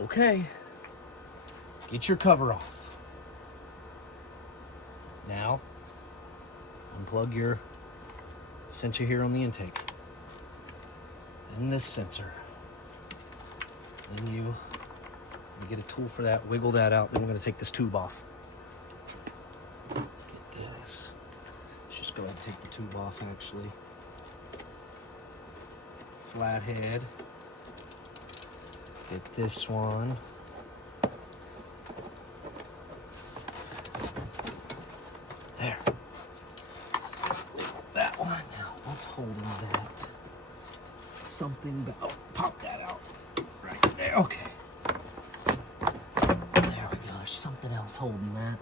Okay, get your cover off. Now, unplug your sensor here on the intake. And this sensor. Then you get a tool for that, wiggle that out, then we're gonna take this tube off. Get this. Let's just go ahead and take the tube off actually. Flathead. Get this one. There. That one. Now, what's holding that? Something. Oh, pop that out. Right there. Okay. There we go. There's something else holding that.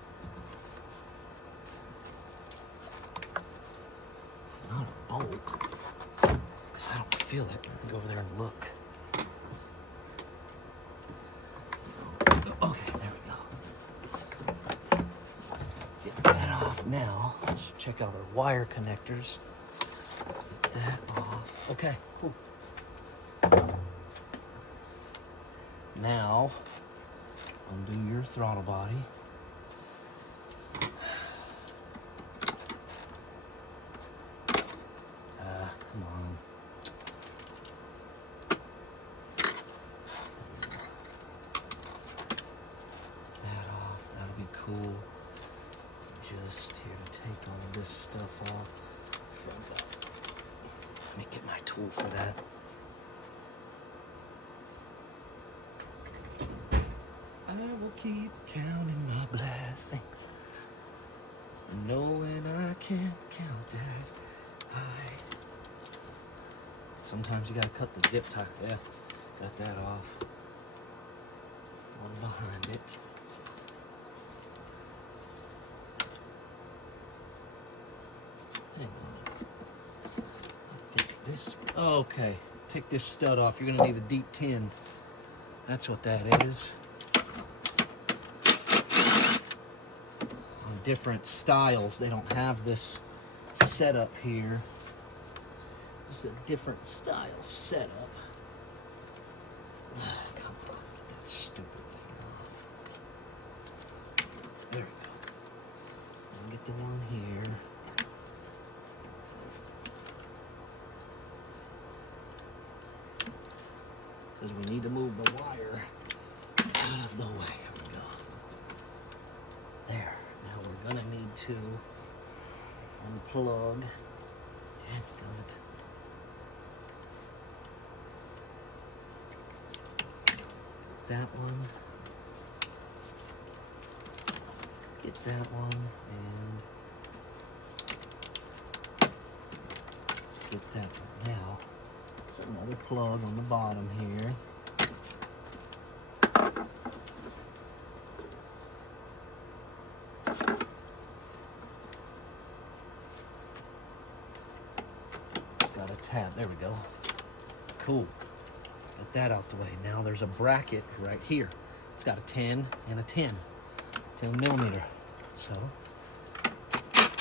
Not a bolt. Because I don't feel it. Let me go over there and look. Okay, there we go. Get that off now. Let's check out our wire connectors. Get that off. Okay, cool. Now, undo your throttle body. Come on. That off, that'll be cool. Just here to take all of this stuff off from that. Let me get my tool for that. I will keep counting my blessings, knowing I can't count that high. Sometimes you gotta cut the zip tie. Yeah, got that off. One behind it. Hang on. I think this. Okay, take this stud off. You're gonna need a deep 10. That's what that is. On different styles, they don't have this setup here. It's a different style setup. Come on, get that stupid thing off. There we go. And get the one here. Because we need to move the wire out of the way. Here we go. There. Now we're gonna need to unplug. Dadgummit. That one, get that one, and get that one. Now, there's another plug on the bottom here. It's got a tab, there we go. Cool. Get that out the way. Now there's a bracket right here. It's got a 10 and a 10. 10 millimeter. So, get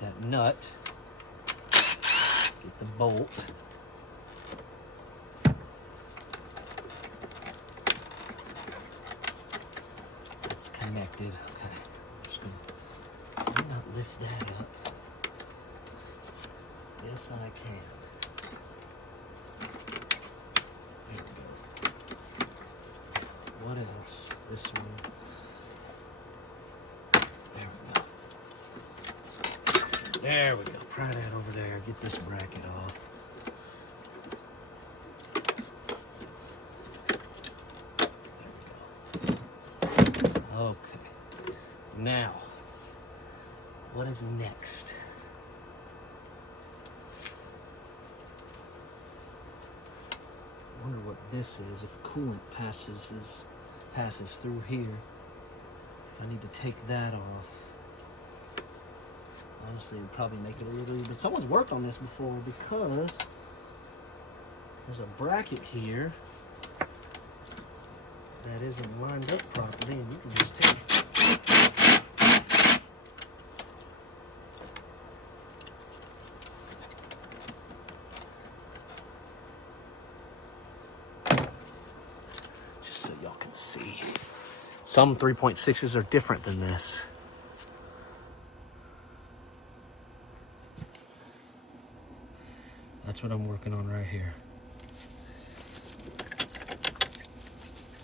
that nut. Get the bolt. It's connected. Okay. Just gonna not lift that up. Yes, I can. What else? This one. There we go. There we go. Pry that over there. Get this bracket off. There we go. Okay. Now, what is next? I wonder what this is. If coolant passes through here, I need to take that off. Honestly, it would probably make it a little bit. Someone's worked on this before because there's a bracket here that isn't lined up properly, and you can just take it. Let's see. Some 3.6s are different than this. That's what I'm working on right here.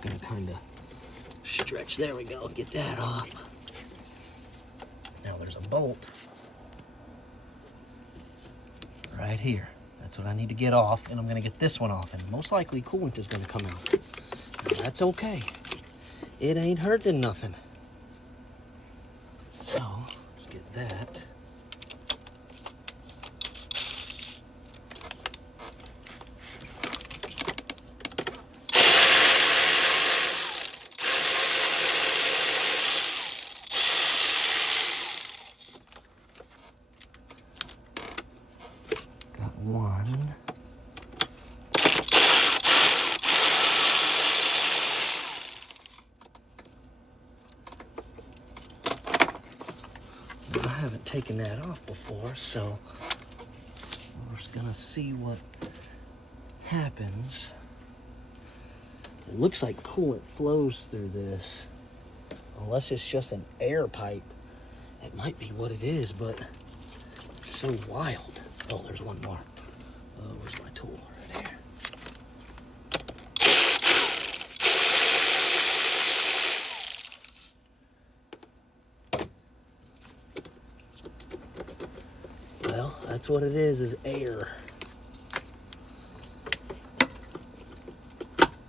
Gonna kind of stretch. There we go. Get that off. Now there's a bolt right here. That's what I need to get off, and I'm gonna get this one off, and most likely coolant is gonna come out. Now, that's okay. It ain't hurting nothing. So let's get that. One. Now, I haven't taken that off before, so we're just gonna see what happens. It looks like coolant flows through this, unless it's just an air pipe. It might be what it is, but it's so wild. Oh, there's one more. Where's my tool? Right here. Well, that's what it is air.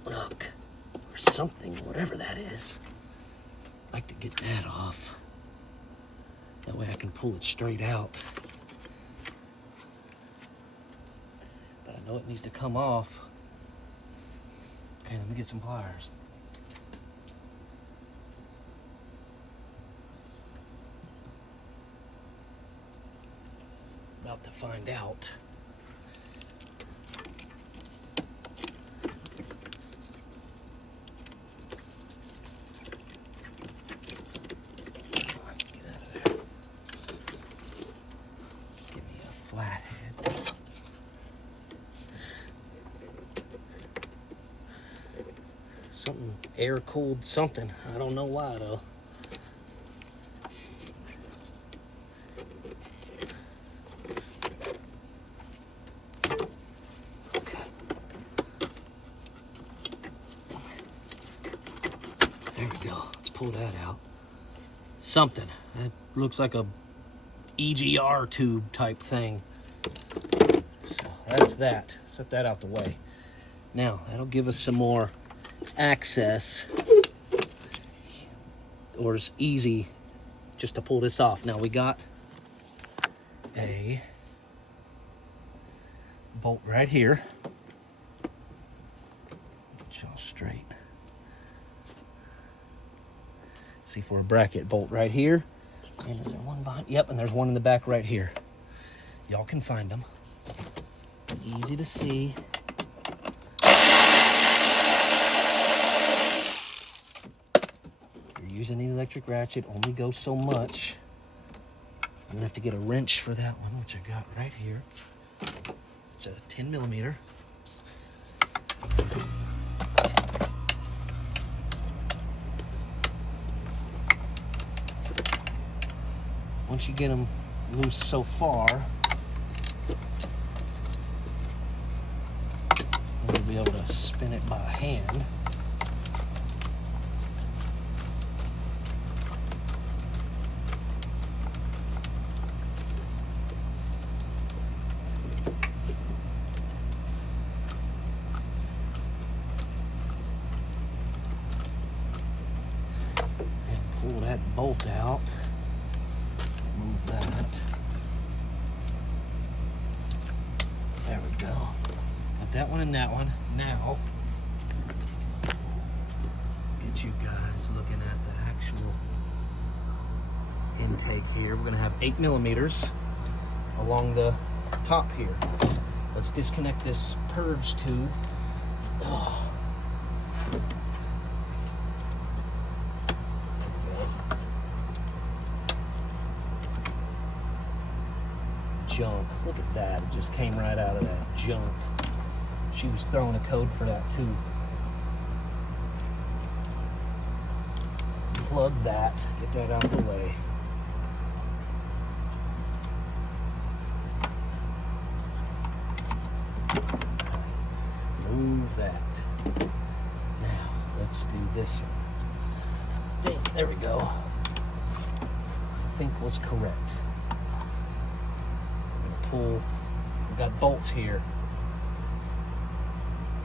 Look, or something, whatever that is. I'd like to get that off. That way I can pull it straight out. I know it needs to come off. Okay, let me get some pliers. About to find out. Come on, get out of there. Give me a flathead. Something air-cooled something. I don't know why, though. Okay. There we go. Let's pull that out. Something. It looks like a EGR tube type thing. So that's that. Set that out the way. Now, that'll give us some more access, or it's easy just to pull this off. Now we got a bolt right here. Get y'all straight. See, for a bracket bolt right here. And is there one behind? Yep, and there's one in the back right here. Y'all can find them. Easy to see. Using the electric ratchet only goes so much. I'm gonna have to get a wrench for that one, which I got right here. It's a 10 millimeter. Once you get them loose so far, you'll be able to spin it by hand. Pull that bolt out. Move that. There we go. Got that one and that one. Now, get you guys looking at the actual intake here. We're going to have 8 millimeters along the top here. Let's disconnect this purge tube. Oh. Junk. Look at that. It just came right out of that junk. She was throwing a code for that too. unplug that, get that out of the way. Move that. Now, let's do this one. There we go. I think was correct. I'm gonna pull, we've got bolts here.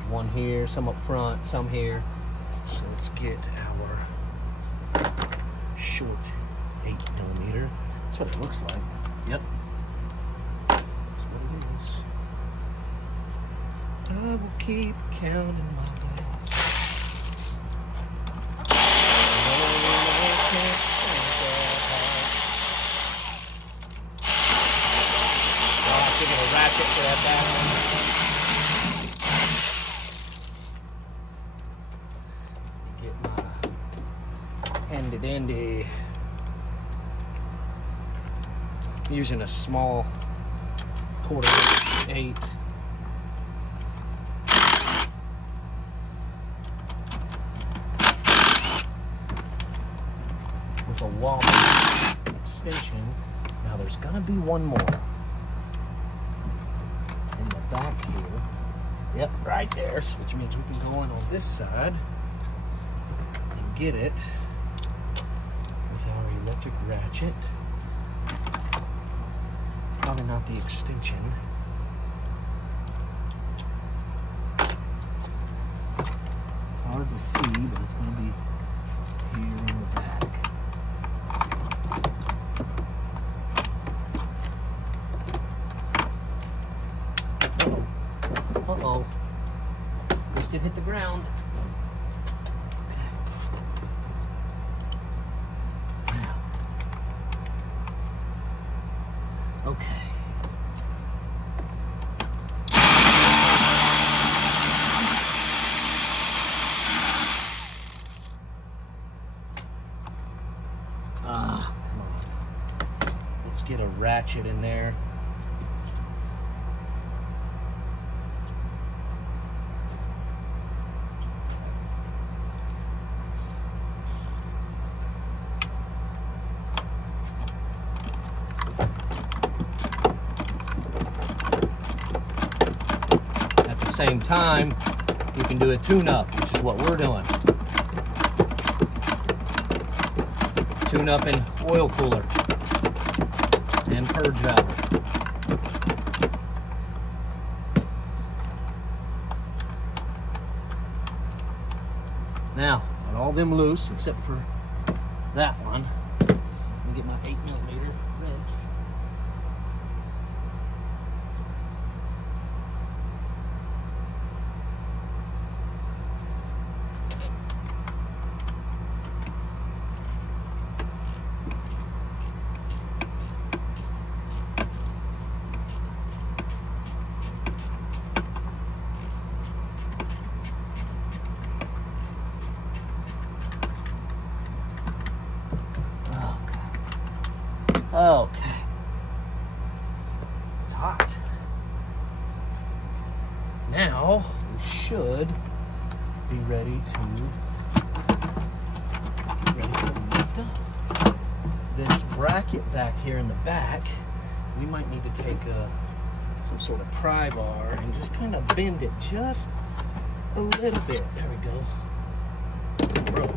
One here, some up front, some here. So let's get our short 8mm. That's what it looks like. Yep. That's what it is. I will keep counting my days. I'll have to get a ratchet for that back one. Get my handy dandy. I'm using a small 1/4" 8. With a wall extension. Now there's gonna be one more in the back here. Yep, right there, which means we can go in on this side and get it with our electric ratchet. Probably not the extension. It's hard to see, but it's going to be here in the back. Uh-oh. Uh-oh. Just did hit the ground. Okay. Come on. Let's get a ratchet in there. Same time, we can do a tune-up, which is what we're doing. Tune-up in oil cooler and purge valve. Now, got all them loose except for that one. Let me get my 8mm wrench. Okay. It's hot. Now we should be ready to lift up. This bracket back here in the back, we might need to take some sort of pry bar and just kind of bend it just a little bit. There we go. Bro.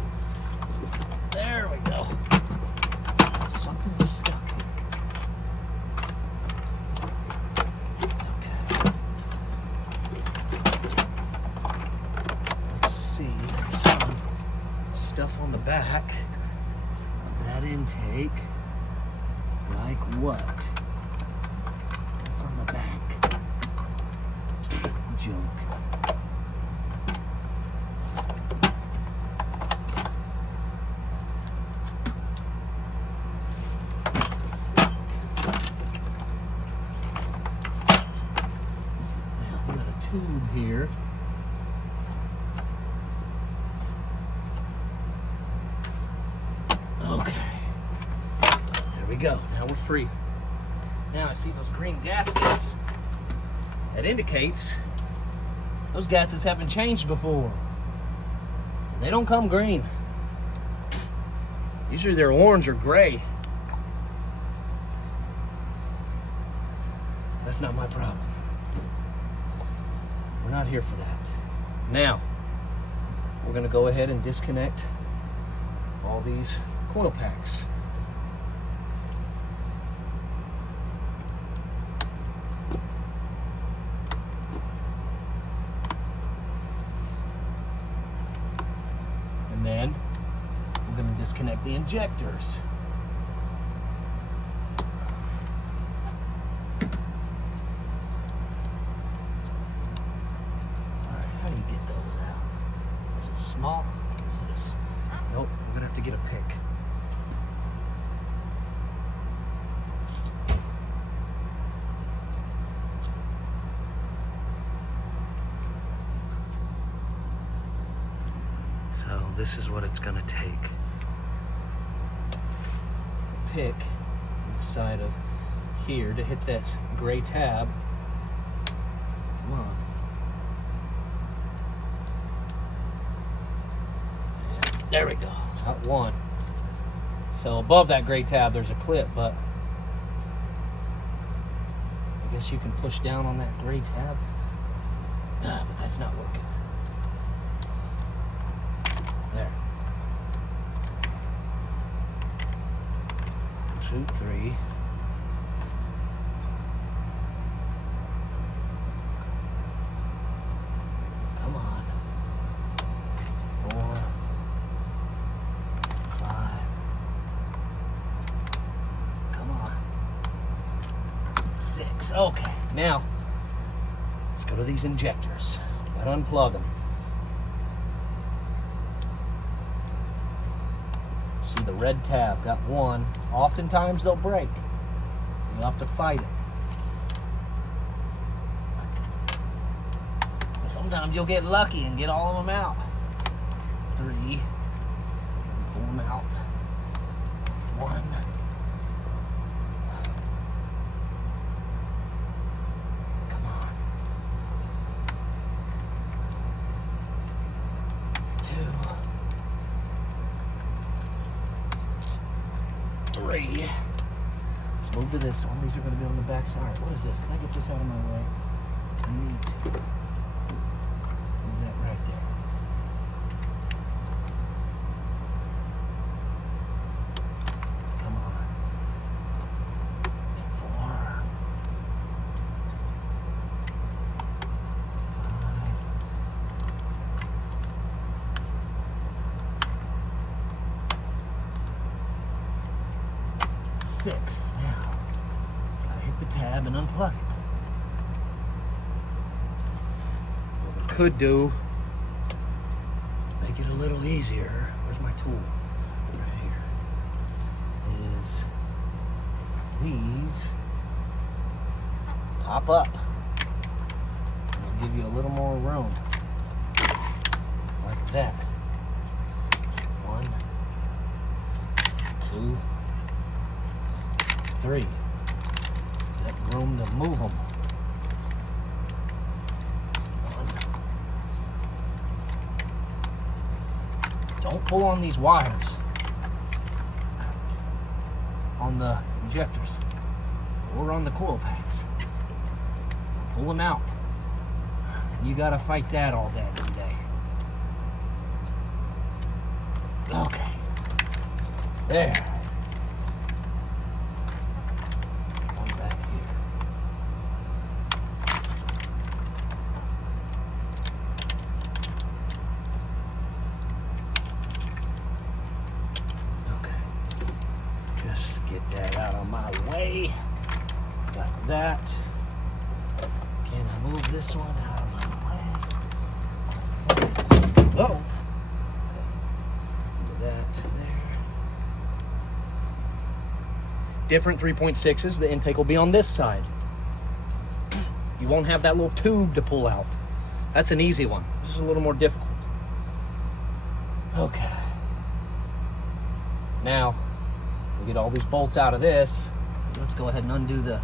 There we go. Something's stuck. Stuff on the back of that intake, like what? What's on the back? Junk. Now we got a tube here. Go. Now we're free. Now I see those green gaskets. That indicates those gaskets haven't changed before. They don't come green. Usually they're orange or gray. That's not my problem. We're not here for that. Now, we're gonna go ahead and disconnect all these coil packs. And then we're going to disconnect the injectors. All right, how do you get those out? Is it small? Nope, we're going to have to get a pick. So this is what it's going to take. Pick inside of here to hit that gray tab. Come on. And there we go. Got one. So above that gray tab there's a clip, but I guess you can push down on that gray tab. But that's not working. There. 2, 3. Come on. 4, 5. Come on. 6. Okay. Now, let's go to these injectors. Gotta unplug them. See the red tab, got one. Oftentimes they'll break. You'll have to fight it. Sometimes you'll get lucky and get all of them out. 3. Pull them out. 1. Come on. 2. 3. Let's move to this one. These are going to be on the back side. All right, what is this? Can I get this out of my way? I need to move that right there. Come on. 4. 5. 6. Now, gotta hit the tab and unplug it. What we could do, make it a little easier. Where's my tool? Right here. Is these pop up. It'll give you a little more room. Like that. 1, 2, 3. That room to move them. 1. Don't pull on these wires on the injectors or on the coil packs. Pull them out. You gotta fight that all day, every day. Okay. There. Get that out of my way. Got that. Can I move this one out of my way? Oh! Put that there. Different 3.6s. The intake will be on this side. You won't have that little tube to pull out. That's an easy one. This is a little more difficult. Okay. Now, we get all these bolts out of this. Let's go ahead and undo the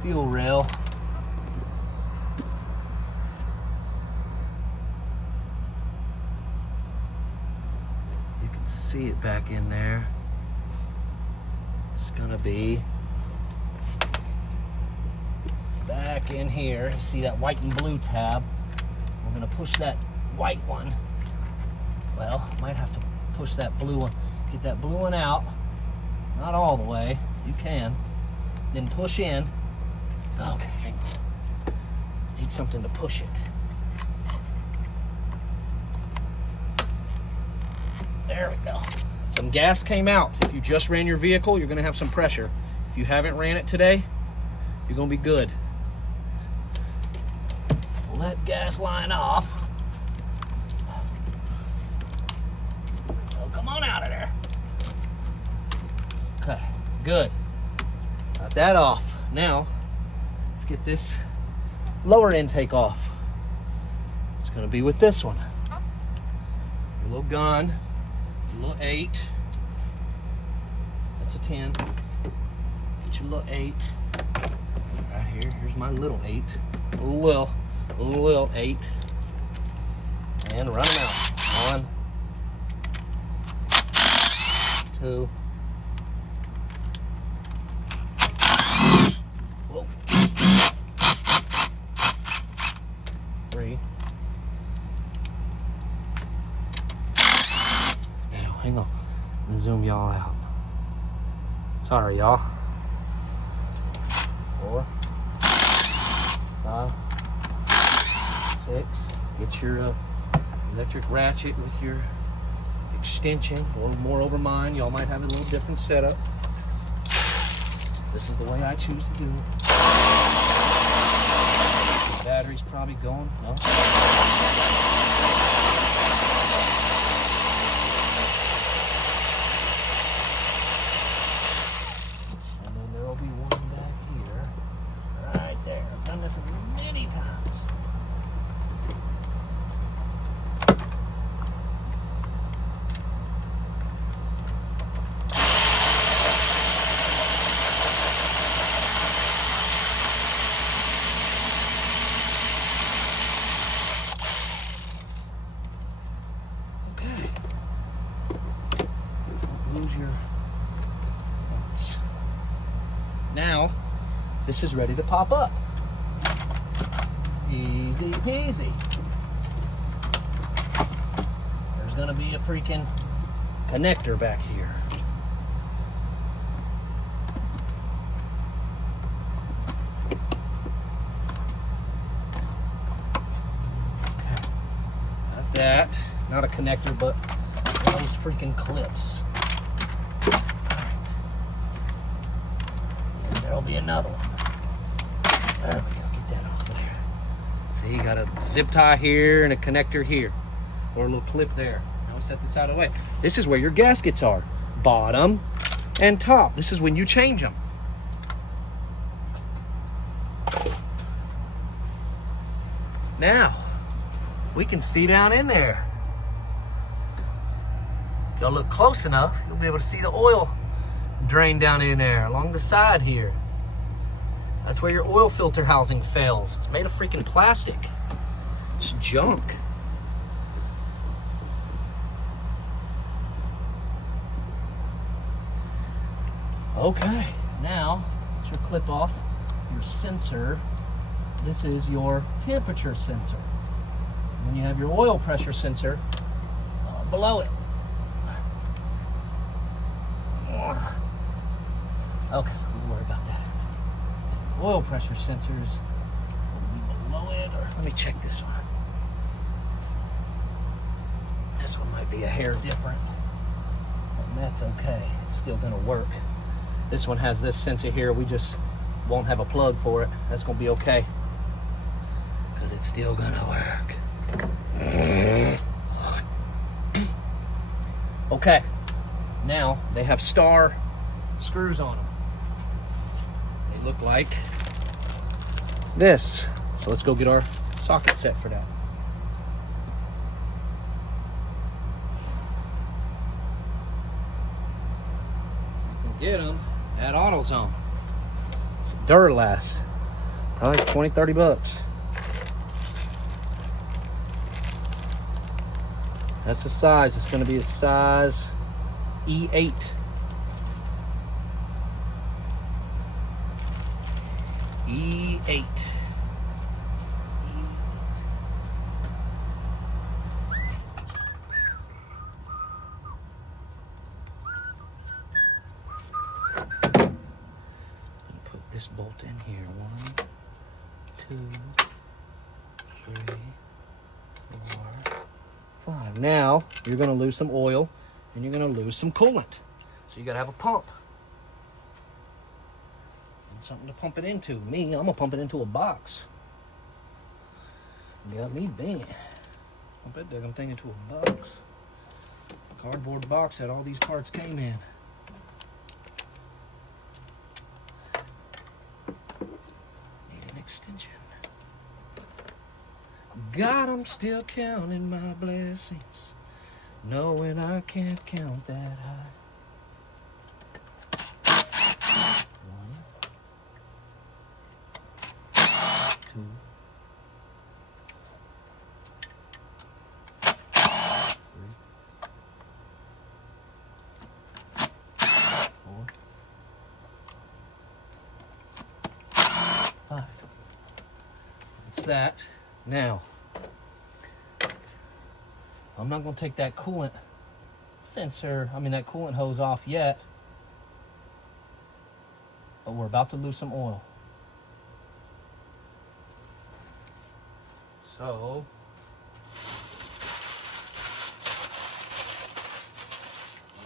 fuel rail. You can see it back in there. It's gonna be back in here. You see that white and blue tab? We're gonna push that white one. Well, might have to push that blue one. Get that blue one out. Not all the way. You can. Then push in. Okay, hang on. Need something to push it. There we go. Some gas came out. If you just ran your vehicle, you're gonna have some pressure. If you haven't ran it today, you're gonna be good. Pull that gas line off. Oh, come on out of there. Okay, good. Got that off. Now, let's get this lower intake off. It's gonna be with this one. Your little gun, your little 8. That's a 10. Get your little 8. Right here, here's my little 8. Little 8. And run them out. 1, 2. Whoa. 3. Now, hang on. Let me zoom y'all out. Sorry, y'all. 4, 5, 6. Get your electric ratchet with your extension. A little more over mine. Y'all might have a little different setup. This is the way I choose to do it. The battery's probably going. No. And then there will be one back here. Right there. I've done this many times. Now, this is ready to pop up. Easy peasy. There's gonna be a freaking connector back here. Okay. Got that. Not a connector, but one of those freaking clips. There'll be another one. There we go, get that off of there. See, you got a zip tie here and a connector here, or a little clip there. Now we set this out of the way. This is where your gaskets are, bottom and top. This is when you change them. Now, we can see down in there. If y'all look close enough, you'll be able to see the oil drain down in there along the side here. That's where your oil filter housing fails. It's made of freaking plastic. It's junk. Okay, now to clip off your sensor. This is your temperature sensor. When you have your oil pressure sensor below it. Okay, don't worry about that. Oil pressure sensors will be below it, or let me check this one. This one might be a hair different, and that's okay. It's still gonna work. This one has this sensor here. We just won't have a plug for it. That's gonna be okay, because it's still gonna work. Okay, now they have star screws on them. They look like this. So let's go get our socket set for that. You can get them at AutoZone. It's Duralast. Probably 20, 30 bucks. That's the size. It's going to be a size E8. E8. Put this bolt in here. 1, 2, 3, 4, 5. Now you're going to lose some oil and you're going to lose some coolant. So you got to have a pump. And something to pump it into. Me, I'm going to pump it into a box. Got me bent. Pump that damn thing into a box. Cardboard box that all these parts came in. Need an extension. God, I'm still counting my blessings, knowing I can't count that high. 1, 2, 4, 5. That's that. Now, I'm not going to take that coolant that coolant hose off yet, but we're about to lose some oil. So,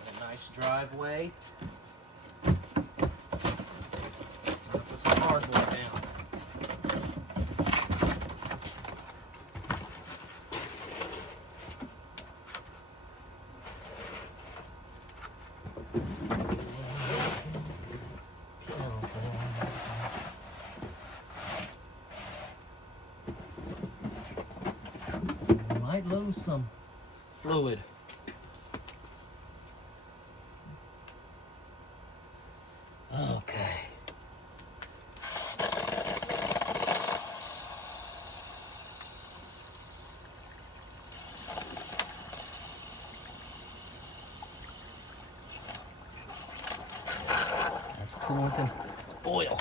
a nice driveway. Put some cardboard down. Might lose some fluid. Okay. That's coolant and oil.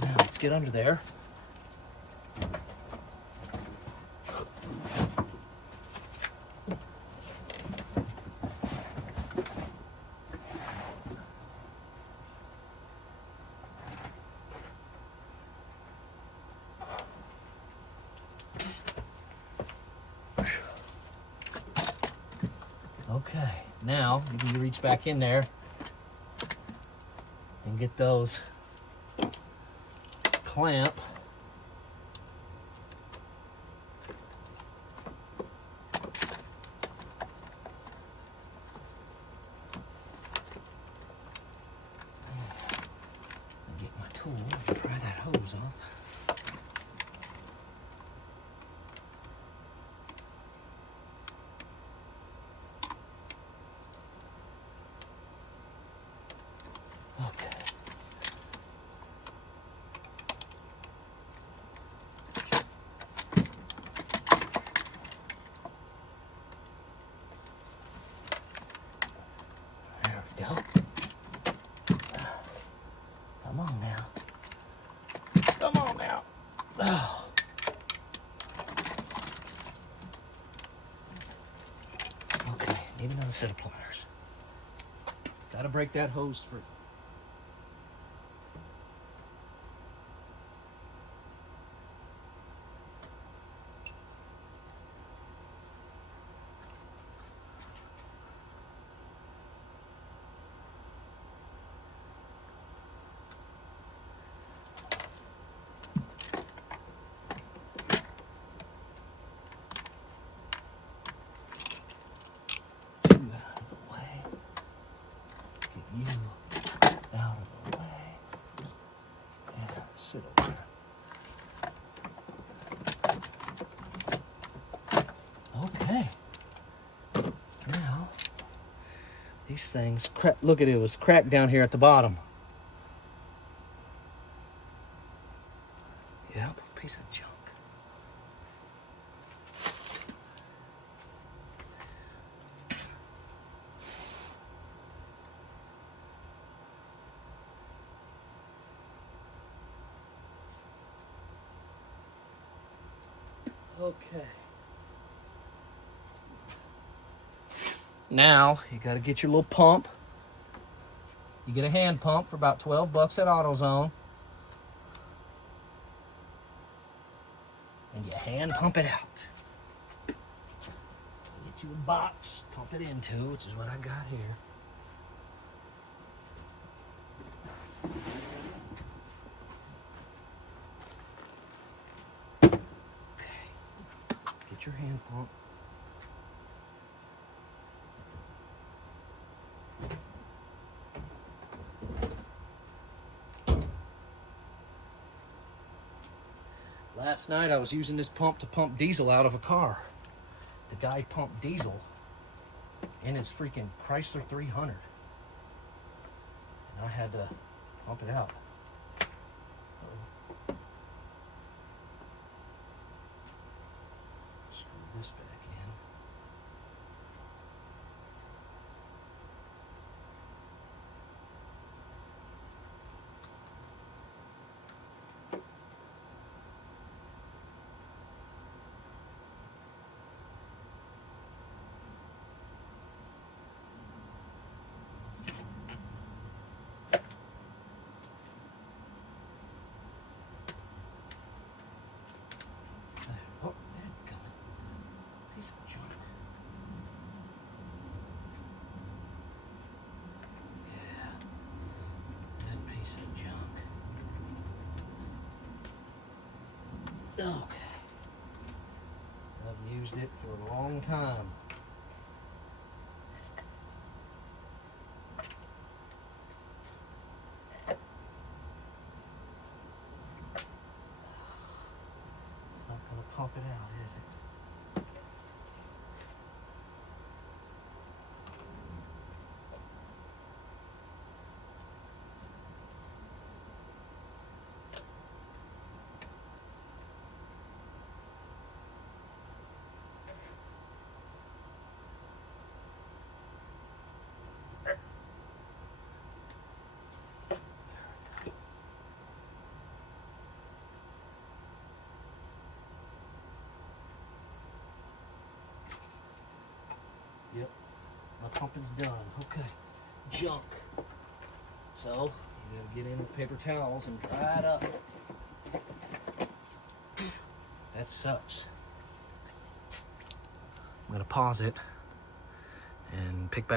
Now let's get under there. Okay, now you can reach back in there and get those clamp. Get my tool and pry that hose off. Okay. There we go. Come on now. Come on now. Oh. Okay, need another set of pliers. Gotta break that hose free. You out of the way. And sit over. Okay. Now, these things, look at it, was cracked down here at the bottom. Yep, piece of junk. Okay. Now, you got to get your little pump. You get a hand pump for about 12 bucks at AutoZone. And you hand pump it out. Get you a box, pump it into, which is what I got here. Okay. Get your hand pump. Last night I was using this pump to pump diesel out of a car. The guy pumped diesel in his freaking Chrysler 300. And I had to pump it out. Screw this back in. Oh, piece of junk. Yeah, that piece of junk. Okay. I've used it for a long time. It's not going to pump it out, is it? Yep, my pump is done. Okay, junk. So, you gotta get in with paper towels and dry it up. That sucks. I'm gonna pause it and pick back